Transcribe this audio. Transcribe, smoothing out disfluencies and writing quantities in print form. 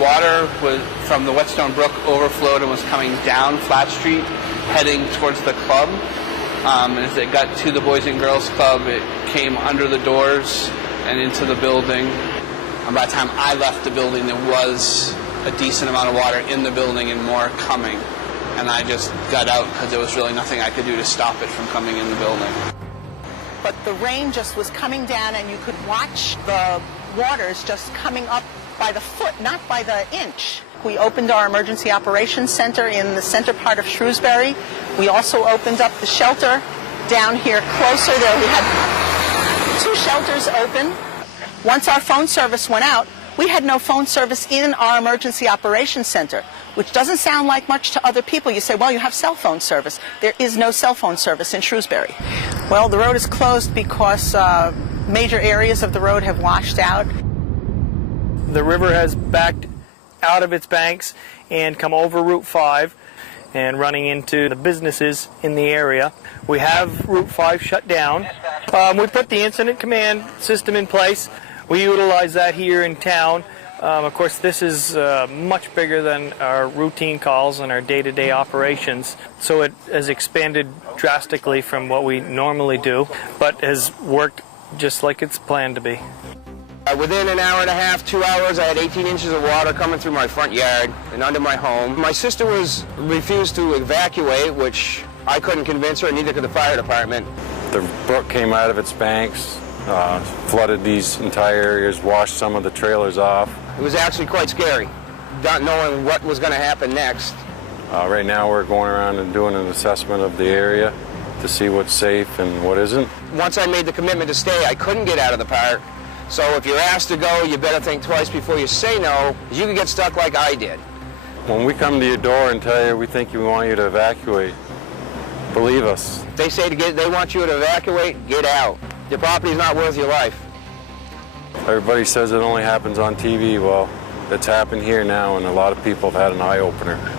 Water from the Whetstone Brook overflowed and was coming down Flat Street, heading towards the club. And as it got to the Boys and Girls Club, it came under the doors and into the building. And by the time I left the building, there was a decent amount of water in the building and more coming. And I just got out because there was really nothing I could do to stop it from coming in the building. But the rain just was coming down, and you could watch the waters just coming up by the foot, not by the inch. We opened our emergency operations center in the center part of Shrewsbury. We also opened up the shelter down here closer. There we had 2 shelters open. Once our phone service went out, we had no phone service in our emergency operations center, which doesn't sound like much to other people. You say, well, you have cell phone service. There is no cell phone service in Shrewsbury. Well, the road is closed because major areas of the road have washed out. The river has backed out of its banks and come over Route 5 and running into the businesses in the area. We have Route 5 shut down. We put the incident command system in place. We utilize that here in town. Of course, this is much bigger than our routine calls and our day-to-day operations, so it has expanded drastically from what we normally do, but has worked just like it's planned to be. Within an hour and a half, 2 hours, I had 18 inches of water coming through my front yard and under my home. My sister refused to evacuate, which I couldn't convince her, and neither could the fire department. The brook came out of its banks, flooded these entire areas, washed some of the trailers off. It was actually quite scary, not knowing what was going to happen next. Right now we're going around and doing an assessment of the area to see what's safe and what isn't. Once I made the commitment to stay, I couldn't get out of the park. So if you're asked to go, you better think twice before you say no, because you can get stuck like I did. When we come to your door and tell you we think we want you to evacuate, believe us. If they say they want you to evacuate, get out. Your property's not worth your life. Everybody says it only happens on TV. Well, it's happened here now, and a lot of people have had an eye-opener.